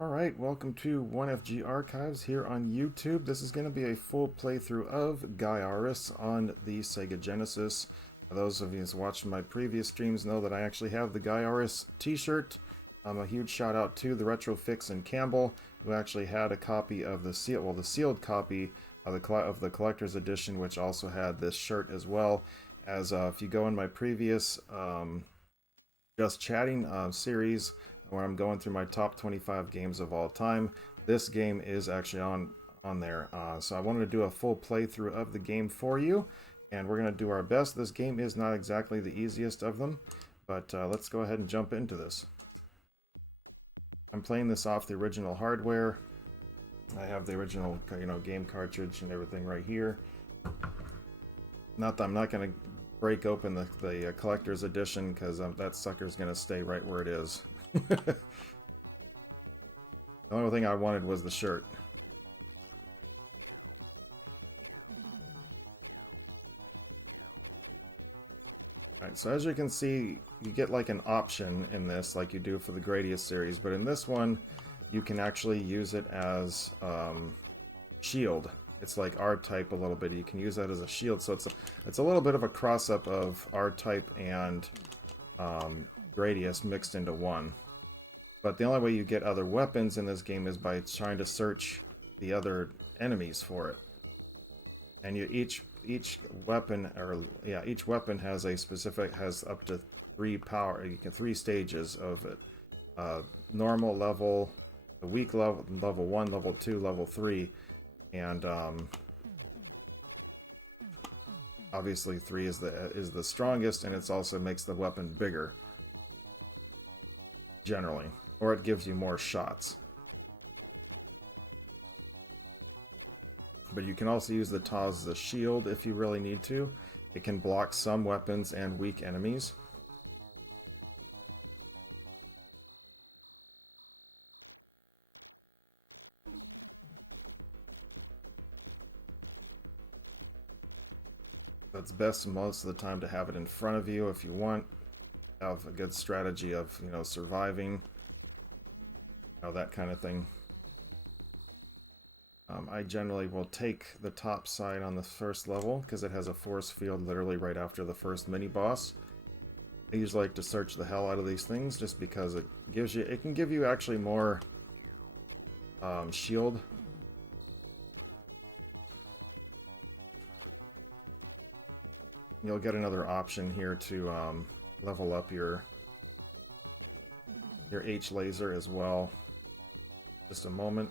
Alright, welcome to 1FG Archives here on YouTube. This is going to be a full playthrough of Gaiares on the Sega Genesis. Those of you who's watched my previous streams know that I actually have the Gaiares t-shirt. A huge shout out to the Retrofix and Campbell, who actually had a copy of the sealed copy of the collector's edition, which also had this shirt as well. As if you go in my previous Just Chatting series, where I'm going through my top 25 games of all time, this game is actually on there. So I wanted to do a full playthrough of the game for you, and we're going to do our best. This game is not exactly the easiest of them, but let's go ahead and jump into this. I'm playing this off the original hardware. I have the original, game cartridge and everything right here. Not that I'm not going to break open the collector's edition, because that sucker's going to stay right where it is. The only thing I wanted was the shirt. Alright, so as you can see, you get like an option in this, like you do for the Gradius series, but in this one, you can actually use it as shield. It's like R-Type a little bit. You can use that as a shield, so it's a little bit of a cross-up of R-Type and Gradius mixed into one. But the only way you get other weapons in this game is by trying to search the other enemies for it. And each weapon has up to three stages of it. Normal level, the weak level, level 1, level 2, level 3, and obviously 3 is the strongest, and it also makes the weapon bigger, generally, or it gives you more shots. But you can also use the Taz as a shield if you really need to. It can block some weapons and weak enemies. It's best most of the time to have it in front of you if you want. Have a good strategy of, surviving, that kind of thing. I generally will take the top side on the first level because it has a force field literally right after the first mini-boss. I usually like to search the hell out of these things just because it can give you actually more shield. You'll get another option here to level up your H laser as well. Just a moment.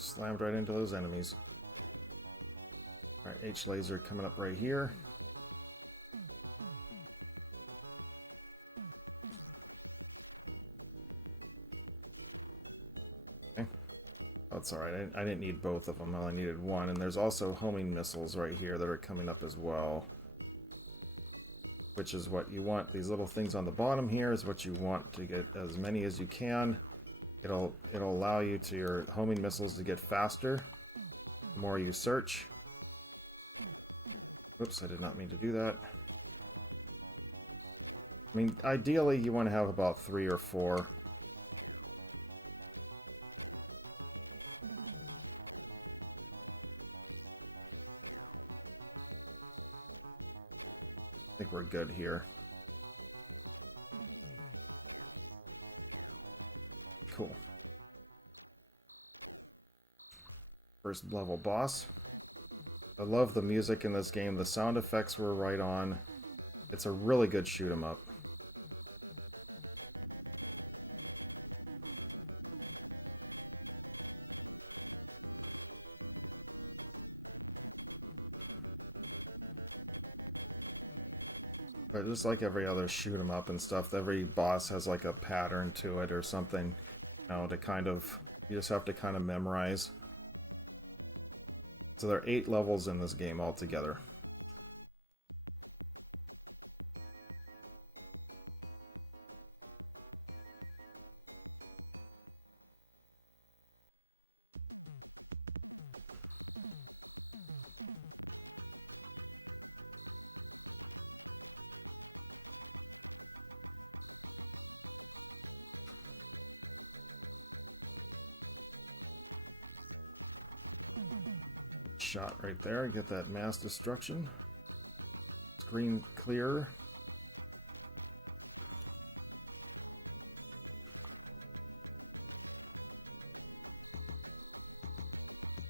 Slammed right into those enemies. Alright, H laser coming up right here. That's alright, I didn't need both of them, I only needed one, and there's also homing missiles right here that are coming up as well. Which is what you want. These little things on the bottom here is what you want to get as many as you can. It'll allow your homing missiles to get faster the more you search. Oops, I did not mean to do that. I mean, ideally you want to have about 3 or 4. I think we're good here. Cool. First level boss. I love the music in this game. The sound effects were right on. It's a really good shoot 'em up. But just like every other shoot 'em up and stuff, every boss has like a pattern to it or something, you just have to kind of memorize. So there are 8 levels in this game altogether. shot right there. Get that mass destruction. Screen clear.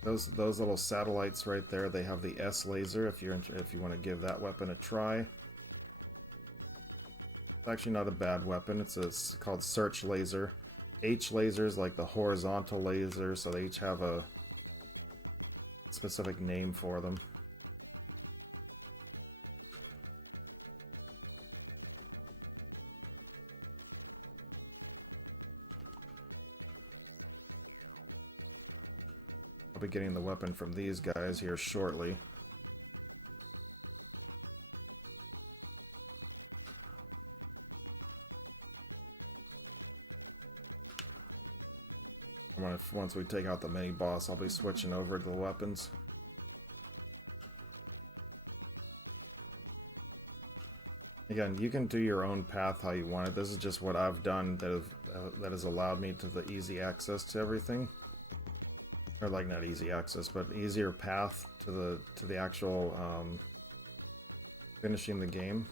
Those little satellites right there, they have the S laser if you want to give that weapon a try. It's actually not a bad weapon. It's called search laser. H lasers like the horizontal laser, so they each have a specific name for them. I'll be getting the weapon from these guys here shortly. Once we take out the mini boss, I'll be switching over to the weapons. Again, you can do your own path how you want it. This is just what I've done that has allowed me to the easy access to everything. Or like not easy access, but easier path to the actual finishing the game.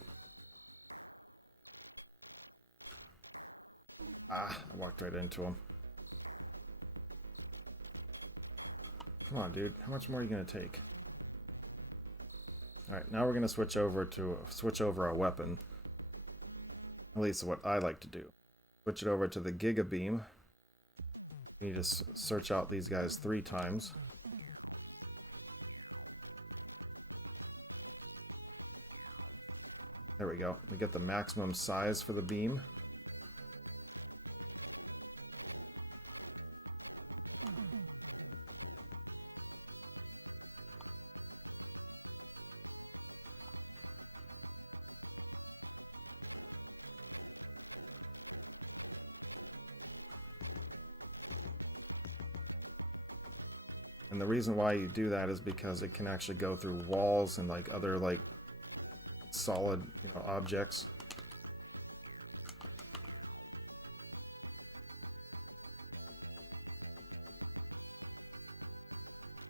Ah, walked right into him. Come on, dude. How much more are you gonna take? Alright, now we're gonna switch over our weapon. At least what I like to do. Switch it over to the Giga Beam. You just search out these guys 3 times. There we go. You get the maximum size for the beam. And the reason why you do that is because it can actually go through walls and like other like solid objects.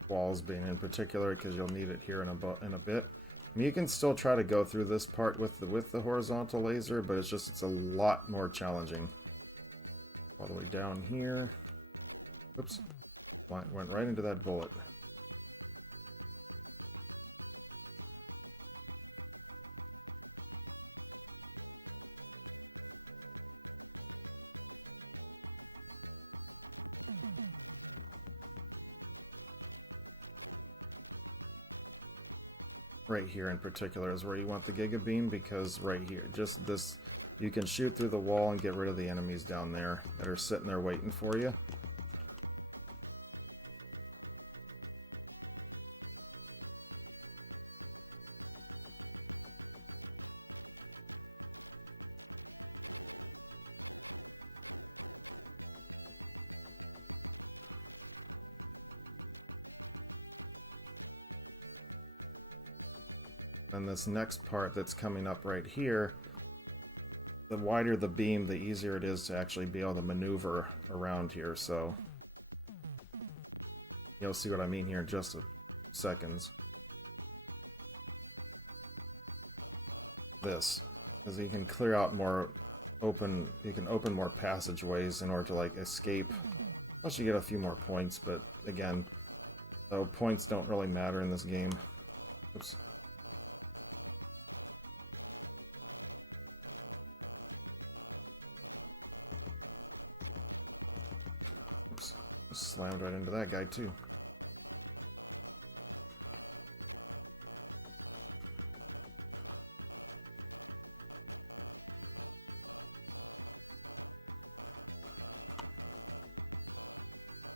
Walls being in particular, because you'll need it here in a bit. And you can still try to go through this part with the horizontal laser, but it's a lot more challenging. All the way down here. Oops. Went right into that bullet. Right here in particular is where you want the Giga Beam, because right here, just this, you can shoot through the wall and get rid of the enemies down there that are sitting there waiting for you. And this next part that's coming up right here, the wider the beam, the easier it is to actually be able to maneuver around here, so you'll see what I mean here in just a seconds. This, because you can clear out more you can open more passageways in order to like escape. Plus you get a few more points, but again, though points don't really matter in this game. Oops. Slammed right into that guy too.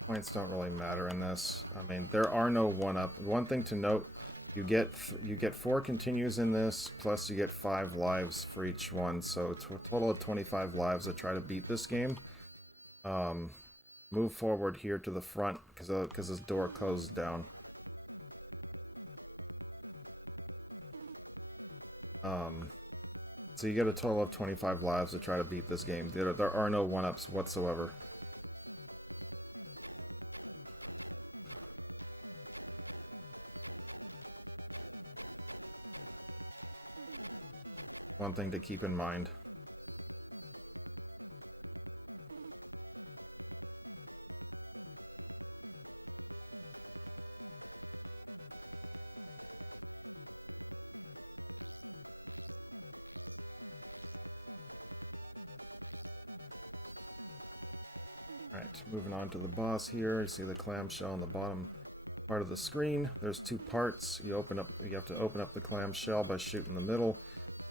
Points don't really matter in this. I mean, there are no one-up. One thing to note, you get 4 continues in this, plus you get 5 lives for each one, so it's a total of 25 lives to try to beat this game. Move forward here to the front, because this door closes down. So you get a total of 25 lives to try to beat this game. There are no one-ups whatsoever. One thing to keep in mind. Moving on to the boss here, you see the clamshell on the bottom part of the screen. There's two parts. You have to open up the clamshell by shooting the middle,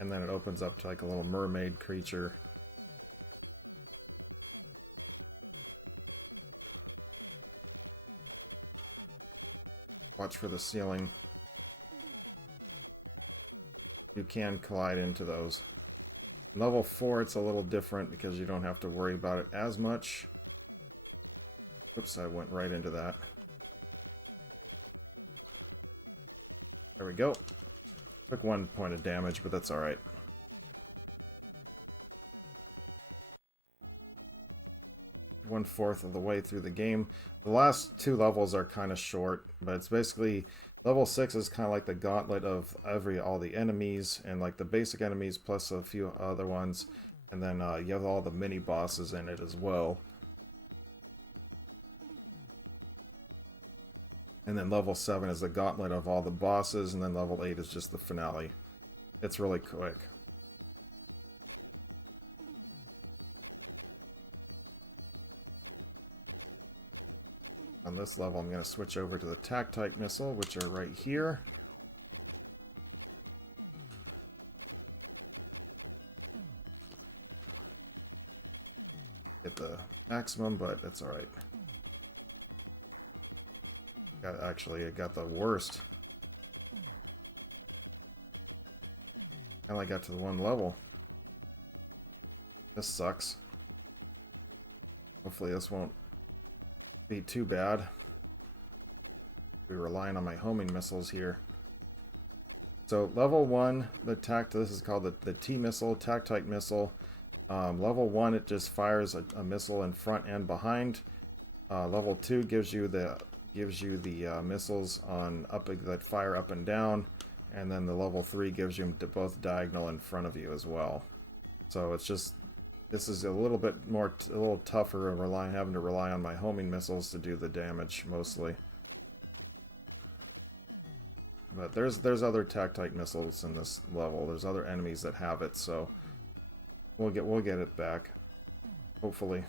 and then it opens up to like a little mermaid creature. Watch for the ceiling. You can collide into those. Level 4, it's a little different because you don't have to worry about it as much. Oops, I went right into that. There we go. Took 1 point of damage, but that's alright. One-fourth of the way through the game. The last 2 levels are kind of short, but it's basically... Level 6 is kind of like the gauntlet of all the enemies, and like the basic enemies plus a few other ones. And then you have all the mini-bosses in it as well. And then level 7 is the gauntlet of all the bosses, and then level 8 is just the finale. It's really quick. On this level, I'm going to switch over to the Tactite Missile, which are right here. Get the maximum, but that's alright. Actually, it got the worst. I only got to the 1 level. This sucks. Hopefully this won't be too bad. We're relying on my homing missiles here. So level 1, this is called the T-Missile, Tactite Missile. Level 1, it just fires a missile in front and behind. Level 2 gives you the missiles that fire up and down, and then the level 3 gives you both diagonal in front of you as well. So it's just, this is a little tougher, having to rely on my homing missiles to do the damage mostly. But there's other Tactite missiles in this level. There's other enemies that have it, so we'll get it back, hopefully.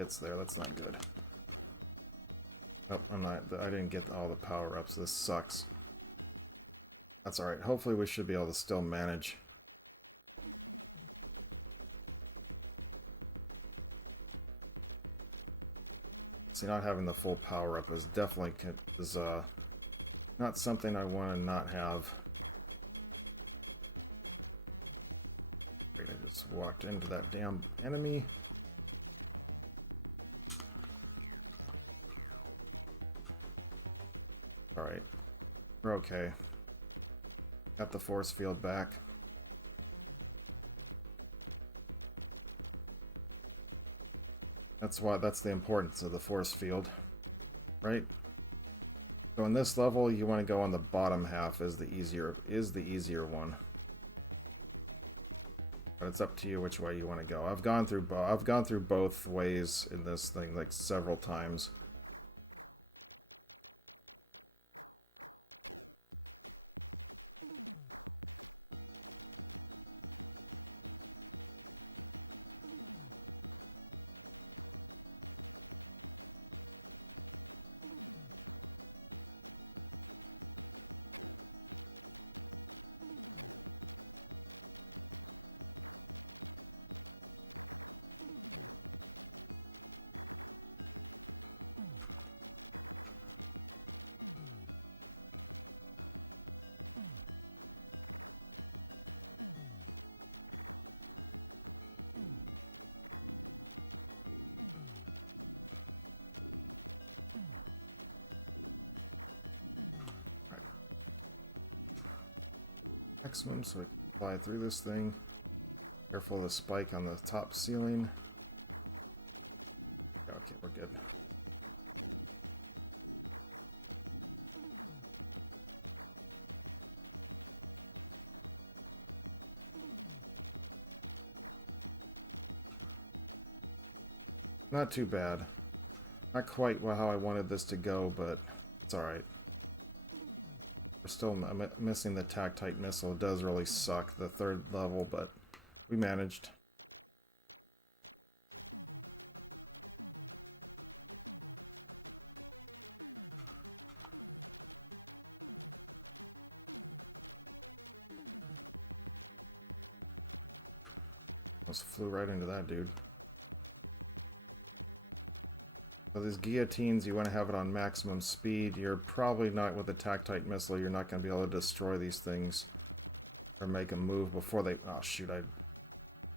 It's there, that's not good. Nope, I didn't get all the power-ups. This sucks. That's alright. Hopefully we should be able to still manage. See, not having the full power-up is definitely not something I want to not have. Just walked into that damn enemy. Alright, we're okay. Got the force field back. That's the importance of the force field, right? So in this level, you want to go on the bottom half is the easier one. But it's up to you which way you want to go. I've gone through both ways in this thing like several times. maximum so I can fly through this thing. Careful of the spike on the top ceiling. Not too bad. Not quite how I wanted this to go, but it's alright. We're still missing the Tactite missile. It does really suck, the third level, but we managed. Just flew right into that dude. So these guillotines, you want to have it on maximum speed. You're probably not, with a Tactite missile, you're not going to be able to destroy these things or make a move before they... Oh shoot, I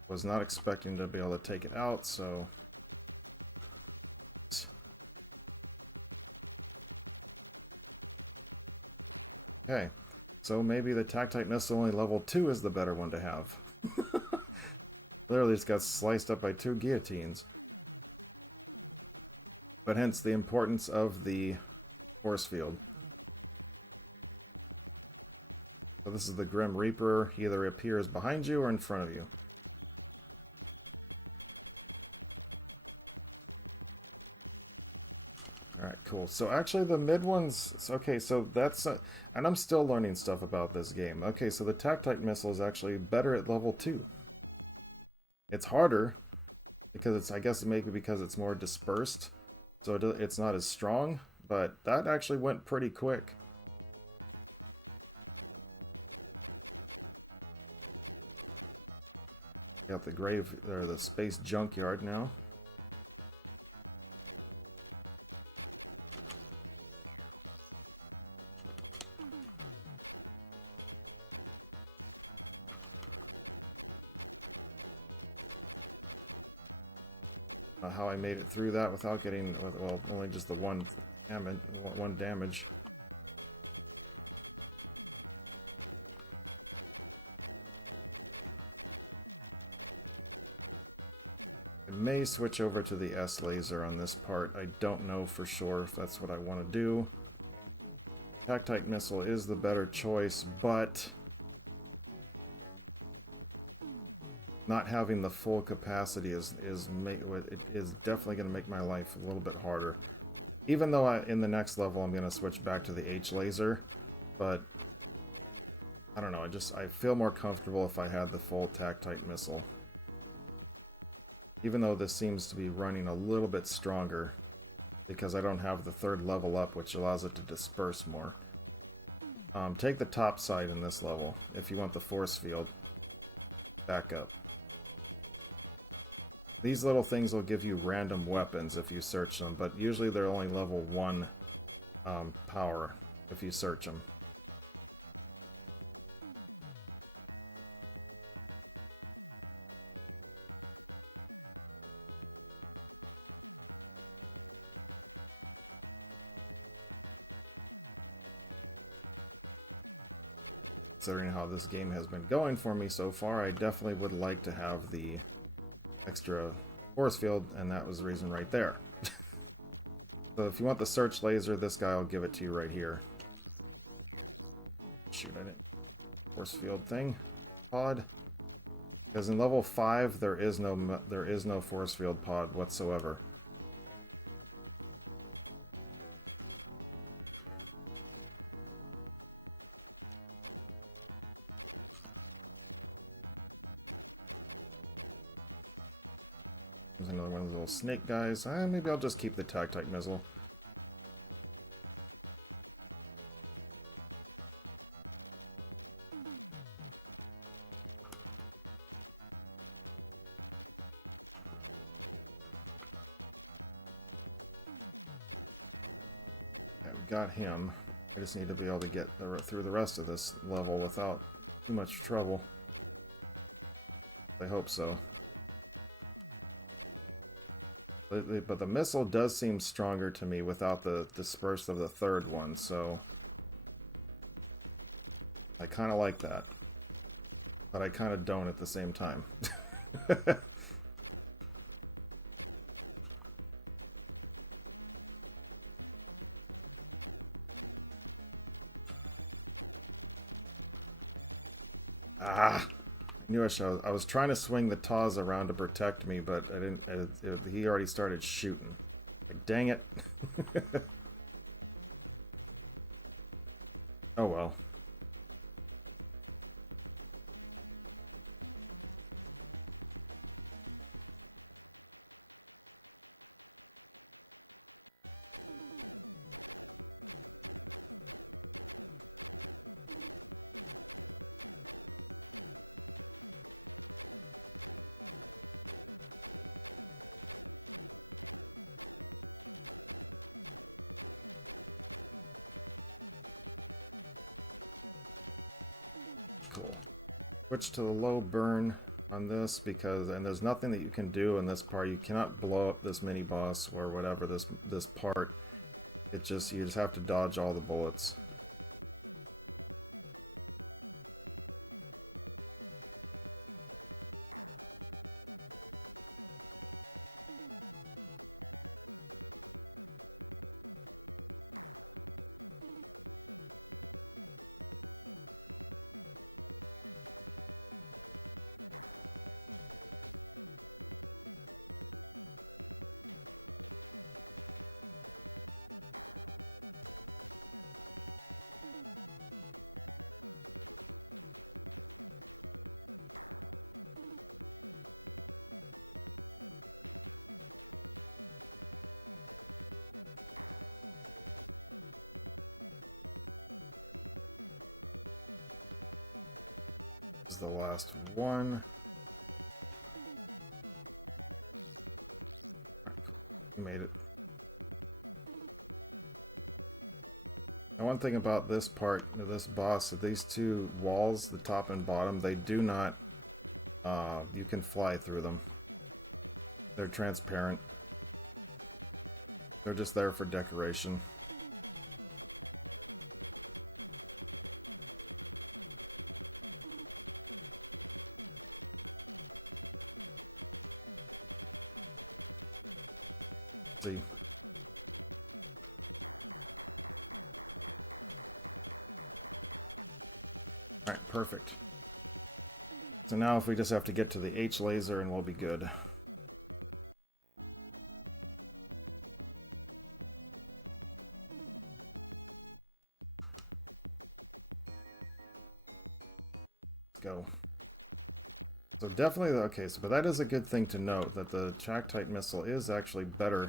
was not expecting to be able to take it out, so... Okay, so maybe the Tactite missile only level 2 is the better one to have. Literally just got sliced up by 2 guillotines. But hence the importance of the force field. So this is the Grim Reaper. He either appears behind you or in front of you. Alright, cool. So actually the mid ones... Okay, so that's... and I'm still learning stuff about this game. Okay, so the Tactite missile is actually better at level 2. It's harder, because it's... I guess maybe because it's more dispersed. So it's not as strong, but that actually went pretty quick. Got the grave, or the space junkyard now. How I made it through that without getting, well, only just the one damage. I may switch over to the S laser on this part. I don't know for sure if that's what I want to do. Tactite missile is the better choice, but not having the full capacity is definitely going to make my life a little bit harder. Even though in the next level I'm going to switch back to the H laser, but I don't know. I feel more comfortable if I had the full Tactite missile. Even though this seems to be running a little bit stronger because I don't have the third level up, which allows it to disperse more. Take the top side in this level if you want the force field. Back up. These little things will give you random weapons if you search them, but usually they're only level 1 power if you search them. Considering how this game has been going for me so far, I definitely would like to have the extra force field, and that was the reason right there. So if you want the search laser, this guy will give it to you right here. Shoot at it. Force field thing. Pod. Because in level 5 there is no force field pod whatsoever. Another one of those little snake guys. Maybe I'll just keep the Tactite missile. Got him. I just need to be able to get through the rest of this level without too much trouble. I hope so. But the missile does seem stronger to me without the disperse of the third one, so I kind of like that. but I kind of don't at the same time. Ah! I was trying to swing the Taz around to protect me, but I didn't. He already started shooting. Like, dang it! Oh well. Switch to the low burn on this and there's nothing that you can do in this part. You cannot blow up this mini boss or whatever this part. You just have to dodge all the bullets. The last one. Made it. Now, one thing about this part, this boss, these two walls, the top and bottom, they do not, you can fly through them. They're transparent. They're just there for decoration. Alright, perfect. So now if we just have to get to the H laser and we'll be good. Go. So definitely, okay, but that is a good thing to note, that the track-type missile is actually better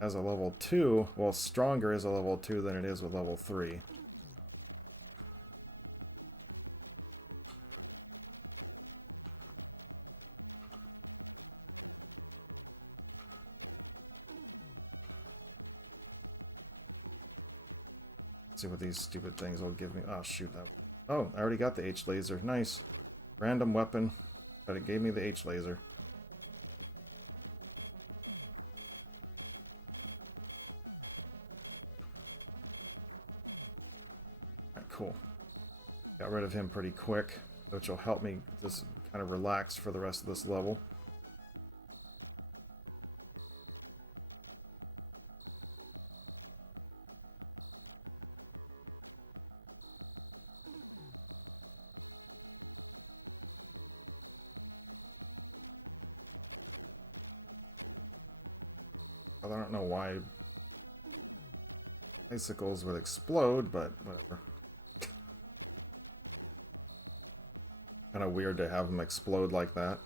as a level 2, well, stronger as a level 2 than it is with level 3. Let's see what these stupid things will give me. Oh, shoot. Oh, I already got the H laser. Nice. Random weapon, but it gave me the H laser. Cool. Got rid of him pretty quick, which will help me just kind of relax for the rest of this level. I don't know why icicles would explode, but whatever. Kind of weird to have them explode like that.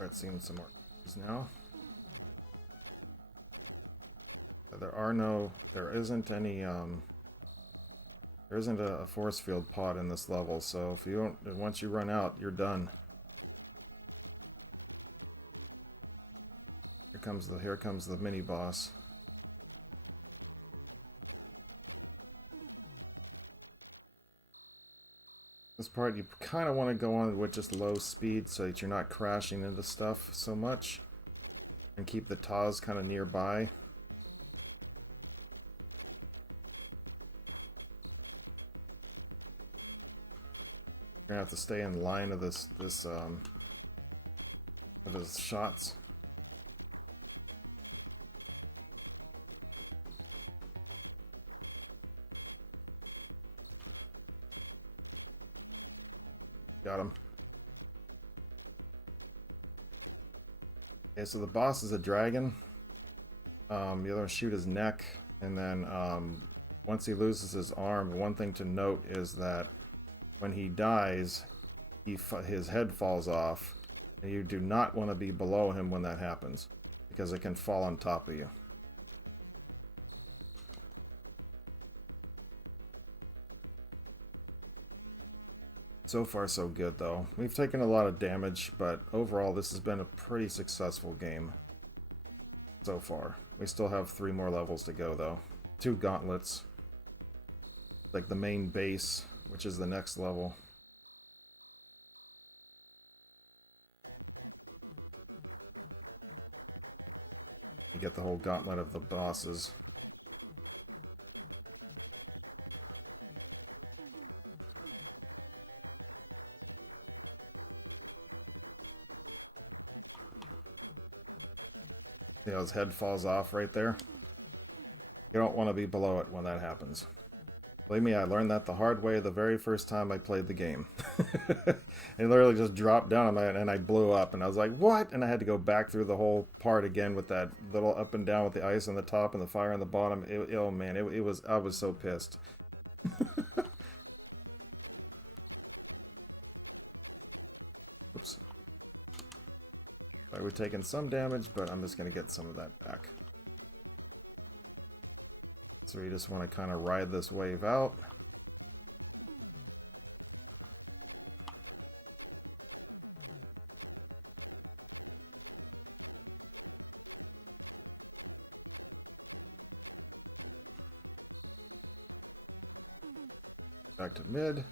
I've seen some more now. There isn't any, there isn't a force field pod in this level, so if you don't, once you run out, you're done. Here comes the mini boss. most part. You kind of want to go on with just low speed so that you're not crashing into stuff so much. And keep the Taz kind of nearby. You're gonna have to stay in line of those shots. Got him. Okay, so the boss is a dragon. You're gonna shoot his neck, and then once he loses his arm, one thing to note is that when he dies, his head falls off, and you do not want to be below him when that happens, because it can fall on top of you. So far so good though. We've taken a lot of damage, but overall this has been a pretty successful game so far. We still have 3 more levels to go though. 2 gauntlets. Like the main base, which is the next level. Get the whole gauntlet of the bosses. You know, his head falls off right there. You don't want to be below it when that happens. Believe me, I learned that the hard way the very first time I played the game. It literally just dropped down and I blew up and I was like, what? And I had to go back through the whole part again with that little up and down with the ice on the top and the fire on the bottom. Oh man, I was so pissed. Oops. We're taking some damage, but I'm just going to get some of that back. So you just want to kind of ride this wave out. Back to mid.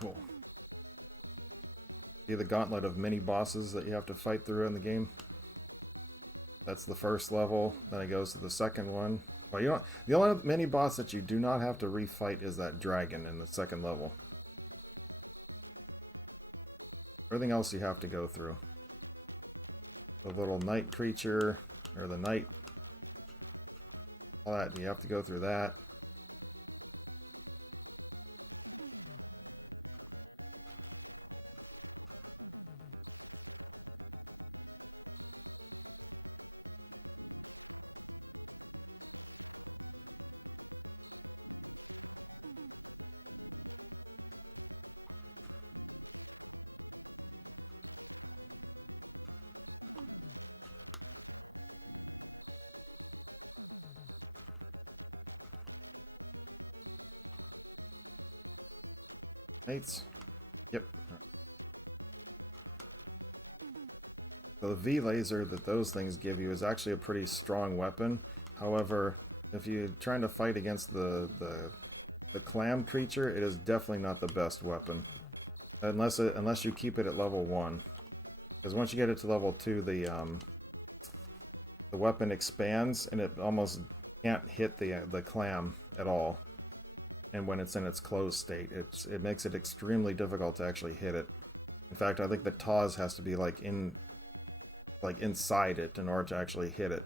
Cool. See the gauntlet of mini bosses that you have to fight through in the game? That's the first level, then it goes to the second one. Well, you don't, the only mini boss that you do not have to refight is that dragon in the second level. Everything else you have to go through. The little night creature, or the night, all that, you have to go through that. Mates. Yep. So the V-laser that those things give you is actually a pretty strong weapon. However, if you're trying to fight against the clam creature, it is definitely not the best weapon. Unless you keep it at level 1. Because once you get it to level 2, the weapon expands and it almost can't hit the clam at all. And when it's in its closed state, it makes it extremely difficult to actually hit it. In fact, I think the Taz has to be like inside it in order to actually hit it.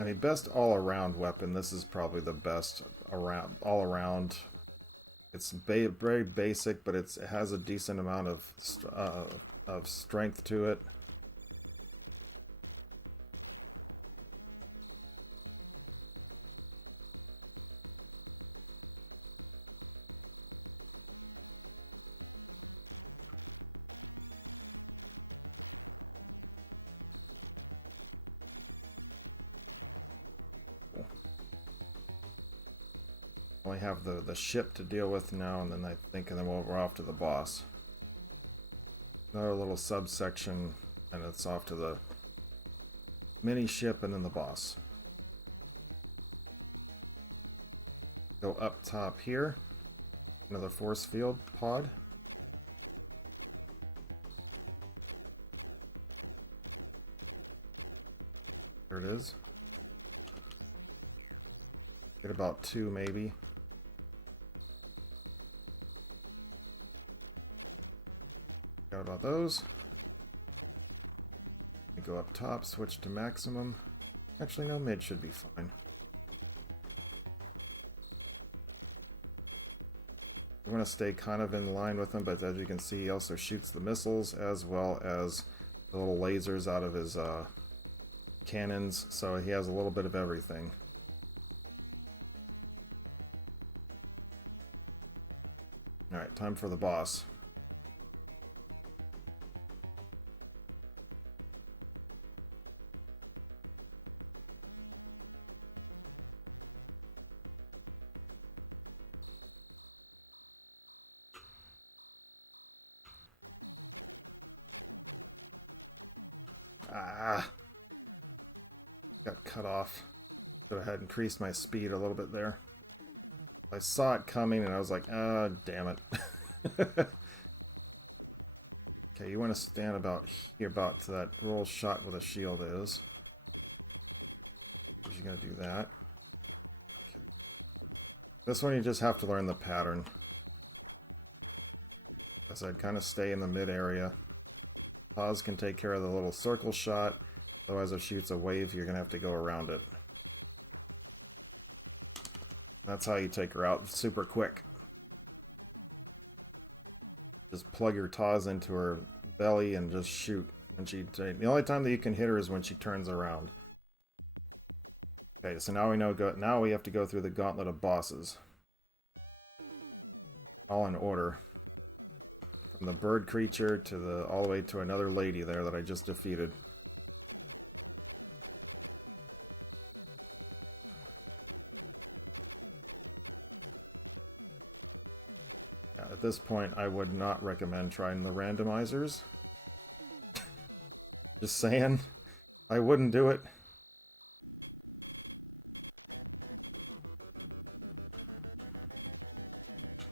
I mean, best all-around weapon. This is probably the best all-around. It's very basic, but it has a decent amount of strength to it. Only have the ship to deal with now, and then we're off to the boss. Another little subsection, and it's off to the mini ship and then the boss. Go up top here. Another force field pod. Here it is. Get about 2 maybe. Forgot about those. You go up top, switch to maximum. Actually, no, mid should be fine. I'm going to stay kind of in line with him, but as you can see, he also shoots the missiles as well as the little lasers out of his cannons, so he has a little bit of everything. Alright, time for the boss. Ah! Got cut off. Should have increased my speed a little bit there. I saw it coming and I was like, ah, damn it. Okay, you want to stand about here, about to that little shot where the shield is. You're gonna do that. This one you just have to learn the pattern. As I kind of stay in the mid area. Pause can take care of the little circle shot, so as it shoots a wave, you're gonna have to go around it. That's how you take her out super quick. Just plug your TAWs into her belly and just shoot. And the only time that you can hit her is when she turns around. Okay, so now we know. Now we have to go through the gauntlet of bosses. All in order. From the bird creature to all the way to another lady there that I just defeated. At this point, I would not recommend trying the randomizers. Just saying, I wouldn't do it.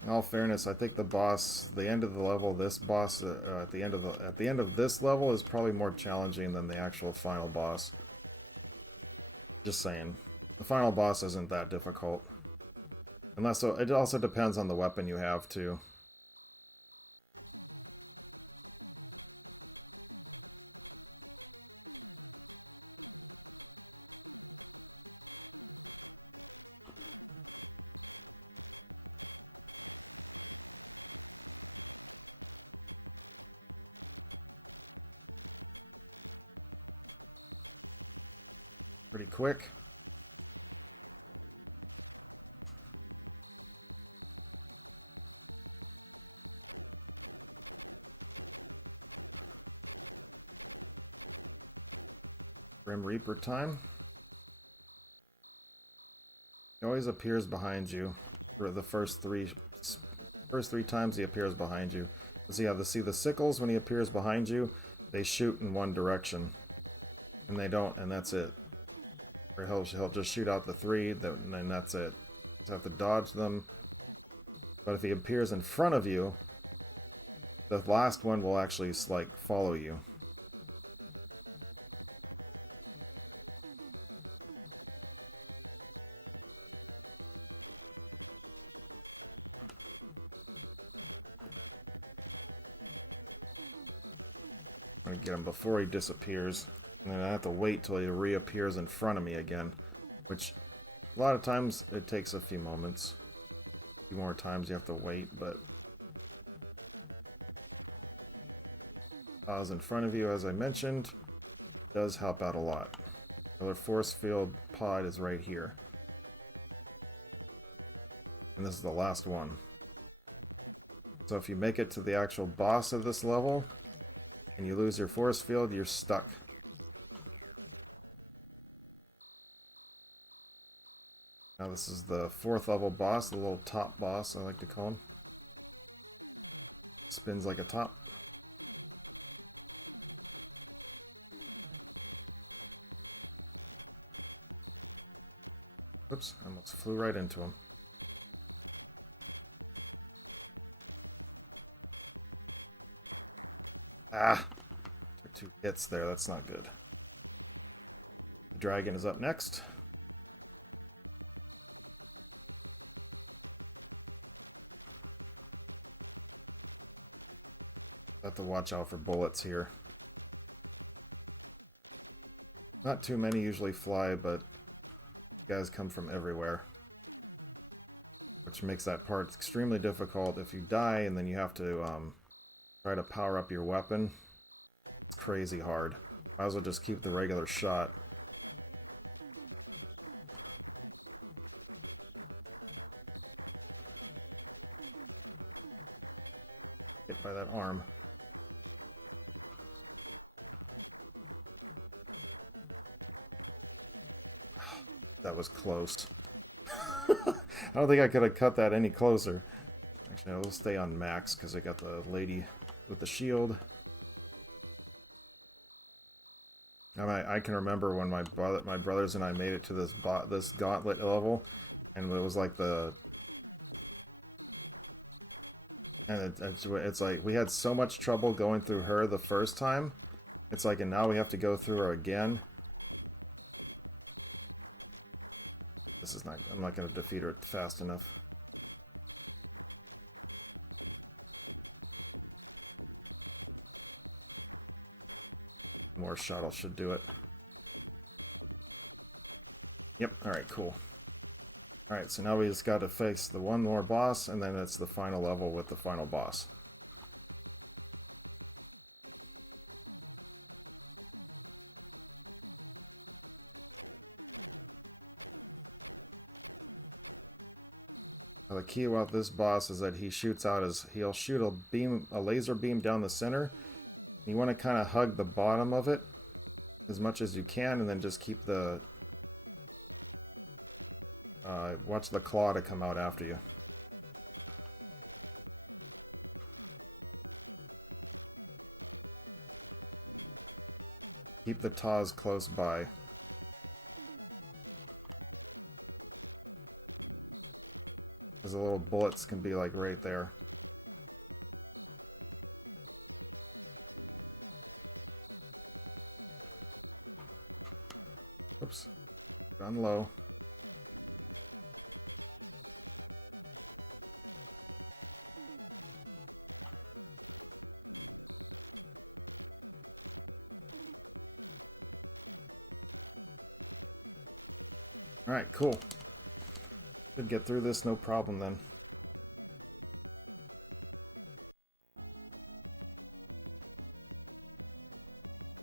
In all fairness, I think the end of the level, this boss at the end of this level is probably more challenging than the actual final boss. Just saying, the final boss isn't that difficult. Unless it also depends on the weapon you have too. Pretty quick. Grim Reaper time. He always appears behind you for the first three times he appears behind you. So yeah, see the sickles when he appears behind you, they shoot in one direction. And they don't, and that's it. Or he'll just shoot out the 3, and then that's it. You have to dodge them. But if he appears in front of you, the last one will actually, like, follow you. I'm gonna get him before he disappears. And then I have to wait till he reappears in front of me again, which a lot of times it takes a few moments. A few more times you have to wait, but pause in front of you, as I mentioned, does help out a lot. Another force field pod is right here. And this is the last one. So if you make it to the actual boss of this level, and you lose your force field, you're stuck. Now this is the 4th level boss, the little top boss, I like to call him. Spins like a top. Oops, almost flew right into him. Ah! 2 hits there, that's not good. Dragon is up next. Have to watch out for bullets here. Not too many usually fly, but guys come from everywhere, which makes that part extremely difficult. If you die and then you have to try to power up your weapon, it's crazy hard. Might as well just keep the regular shot. Hit by that arm. That was close. I don't think I could have cut that any closer. You know, we'll stay on max because I got the lady with the shield. I can remember when my brothers and I made it to this gauntlet level, and it was like it's like we had so much trouble going through her the first time. It's like, and now we have to go through her again. I'm not going to defeat her fast enough. More shuttle should do it. Yep, alright, cool. Alright, so now we just got to face the one more boss, and then it's the final level with the final boss. The key about this boss is that he'll shoot a laser beam down the center. You want to kind of hug the bottom of it as much as you can, and then just keep the watch the claw to come out after you. Keep the Taz close by. The little bullets can be like right there. Oops. Run low. Alright, cool. Could get through this no problem then.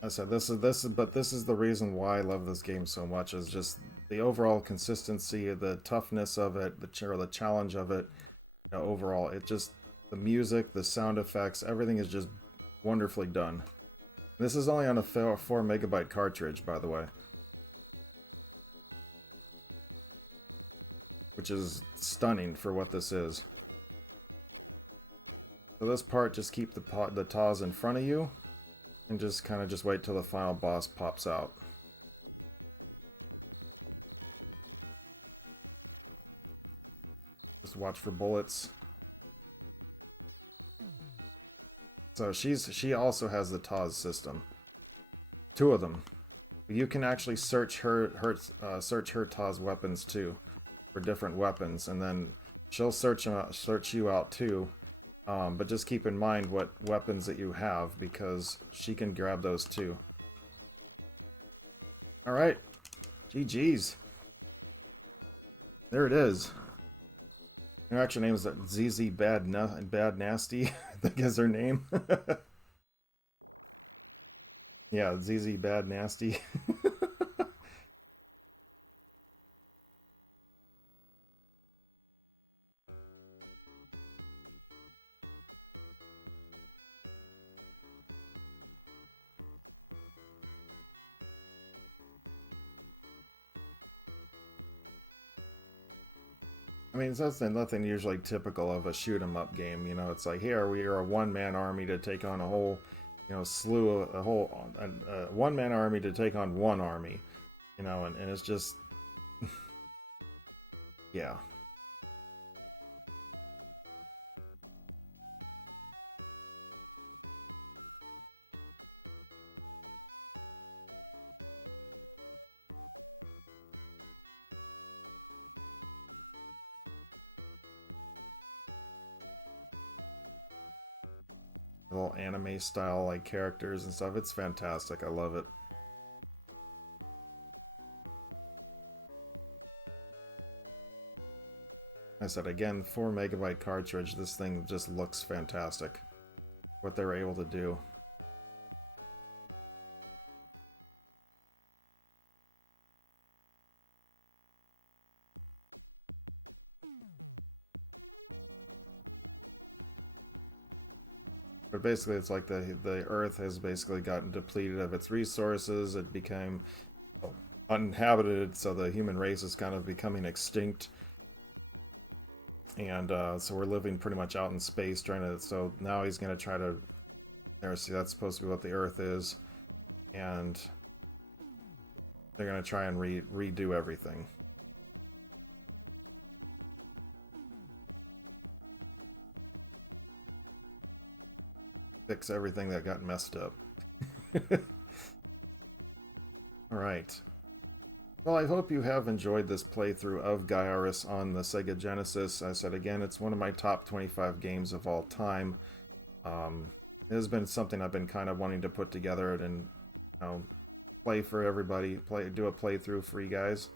I said this is the reason why I love this game so much, is just the overall consistency, the toughness of it, the challenge of it. You know, overall, it just, the music, the sound effects, everything is just wonderfully done. This is only on a 4 megabyte cartridge, by the way. Which is stunning for what this is. So this part, just keep the Taz in front of you, and just kind of wait till the final boss pops out. Just watch for bullets. So she also has the Taz system. 2 of them. You can actually search her Taz weapons too, for different weapons, and then she'll search you out too. But just keep in mind what weapons that you have, because she can grab those too. Alright. GG's. There it is. Her actual name is ZZ Bad Nasty. I think is her name. Yeah, ZZ Bad Nasty. I mean, it's nothing usually typical of a shoot 'em up game. You know, it's like, here we are a one-man army to take on a whole, you know, one-man army to take on one army. You know, and it's just, yeah. Little anime style like characters and stuff. It's fantastic. I love it. I said again, 4 megabyte cartridge. This thing just looks fantastic. What they were able to do. But basically, it's like the Earth has basically gotten depleted of its resources. It became uninhabited, so the human race is kind of becoming extinct. And so we're living pretty much out in space, trying to. So now he's going to try to. See, that's supposed to be what the Earth is, and they're going to try and redo everything. Fix everything that got messed up. Alright. Well, I hope you have enjoyed this playthrough of Gaiares on the Sega Genesis. I said again, it's one of my top 25 games of all time. It has been something I've been kind of wanting to put together and, you know, play for everybody, do a playthrough for you guys.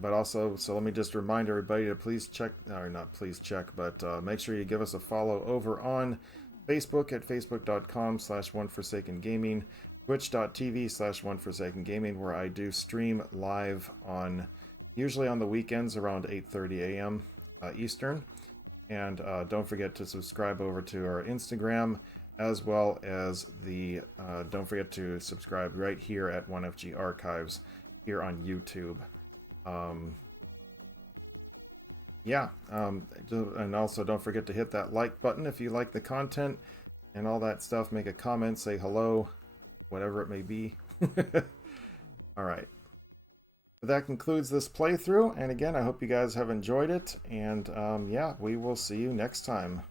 But also, so let me just remind everybody to please check, or not please check, but make sure you give us a follow over on Facebook at facebook.com/OneForsakenGaming, twitch.tv/OneForsakenGaming, where I do stream live on, usually on the weekends around 8:30 a.m. Eastern. And don't forget to subscribe over to our Instagram, as well as the, don't forget to subscribe right here at 1FG Archives here on YouTube. And also don't forget to hit that like button if you like the content and all that stuff. Make a comment, say hello, whatever it may be. Alright. That concludes this playthrough, and again, I hope you guys have enjoyed it, and yeah, we will see you next time.